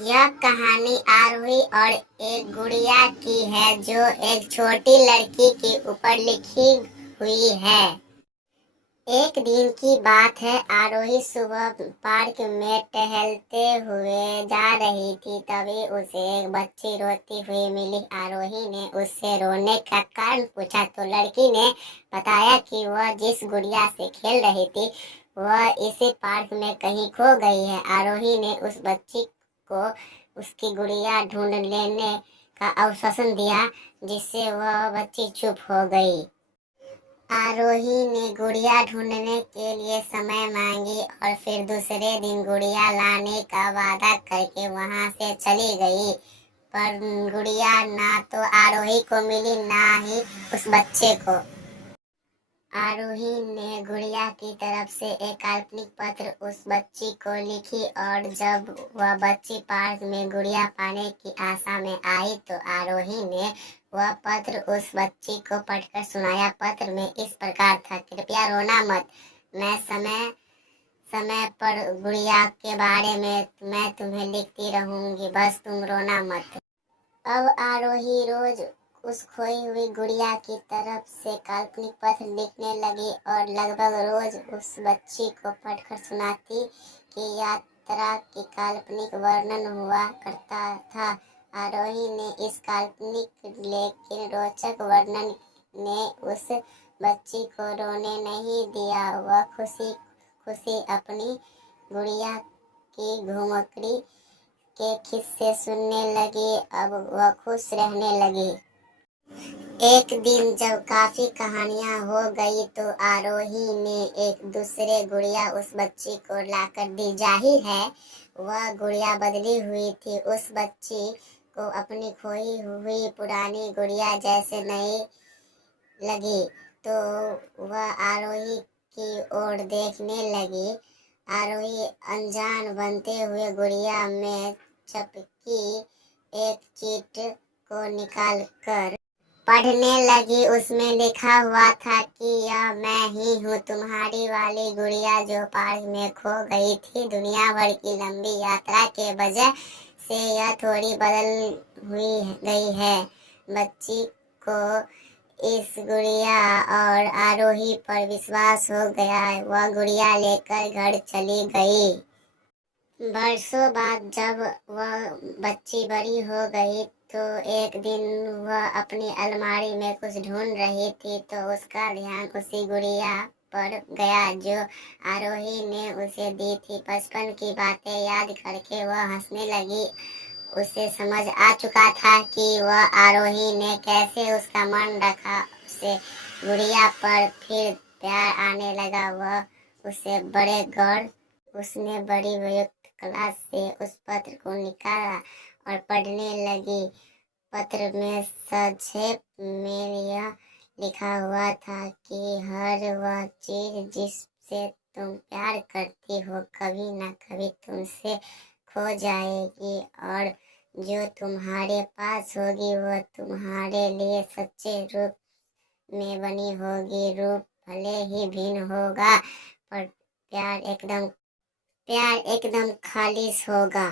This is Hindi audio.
यह कहानी आरोही और एक गुड़िया की है जो एक छोटी लड़की के ऊपर लिखी हुई है। एक दिन की बात है, आरोही सुबह पार्क में टहलते हुए जा रही थी। तभी उसे एक बच्ची रोती हुई मिली। आरोही ने उससे रोने का कारण पूछा तो लड़की ने बताया कि वह जिस गुड़िया से खेल रही थी वह इसी पार्क में कहीं खो गई है। आरोही ने उस बच्ची को उसकी गुड़िया ढूंढ लेने का आश्वासन दिया, जिससे वह बच्ची चुप हो गई। आरोही ने गुड़िया ढूंढने के लिए समय मांगी और फिर दूसरे दिन गुड़िया लाने का वादा करके वहां से चली गई। पर गुड़िया ना तो आरोही को मिली ना ही उस बच्चे को। आरोही ने गुड़िया की तरफ से एक काल्पनिक पत्र उस बच्ची को लिखी और जब वह बच्ची पार्क में गुड़िया पाने की आशा में आई तो आरोही ने वह पत्र उस बच्ची को पढ़कर सुनाया। पत्र में इस प्रकार था, कृपया रोना मत, मैं समय समय पर गुड़िया के बारे में मैं तुम्हें लिखती रहूंगी, बस तुम रोना मत। अब आरोही रोज उस खोई हुई गुड़िया की तरफ से काल्पनिक पत्र लिखने लगी और लगभग रोज उस बच्ची को पढ़कर सुनाती कि यात्रा की काल्पनिक वर्णन हुआ करता था। आरोही ने इस काल्पनिक लेकिन रोचक वर्णन ने उस बच्ची को रोने नहीं दिया। वह खुशी खुशी अपनी गुड़िया की घुमकड़ी के किस्से सुनने लगी। अब वह खुश रहने लगी। एक दिन जब काफी कहानियां हो गई तो आरोही ने एक दूसरे गुड़िया उस बच्ची को लाकर दी। जाहिर है वह गुड़िया बदली हुई थी। उस बच्ची को अपनी खोई हुई पुरानी गुड़िया जैसे नहीं लगी तो वह आरोही की ओर देखने लगी। आरोही अनजान बनते हुए गुड़िया में छपकी एक चिट को निकाल कर पढ़ने लगी। उसमें लिखा हुआ था कि यह मैं ही हूँ, तुम्हारी वाली गुड़िया जो पार्क में खो गई थी। दुनिया भर की लंबी यात्रा के वजह से यह थोड़ी बदल हुई गई है। बच्ची को इस गुड़िया और आरोही पर विश्वास हो गया। वह गुड़िया लेकर घर चली गई। बरसों बाद जब वह बच्ची बड़ी हो गई तो एक दिन वह अपनी अलमारी में कुछ ढूंढ रही थी तो उसका ध्यान उसी गुड़िया पर गया जो आरोही ने उसे दी थी। बचपन की बातें याद करके वह हंसने लगी। उसे समझ आ चुका था कि वह आरोही ने कैसे उसका मन रखा। उसे गुड़िया पर फिर प्यार आने लगा। वह उसे बड़े गौर उसने बड़ी वियुक्त क्लास से उस पत्र को निकाला और पढ़ने लगी। पत्र में संक्षेप में यह लिखा हुआ था कि हर वह चीज जिससे तुम प्यार करती हो कभी न कभी तुमसे खो जाएगी और जो तुम्हारे पास होगी वह तुम्हारे लिए सच्चे रूप में बनी होगी। रूप भले ही भिन्न होगा पर प्यार एकदम खालिश होगा।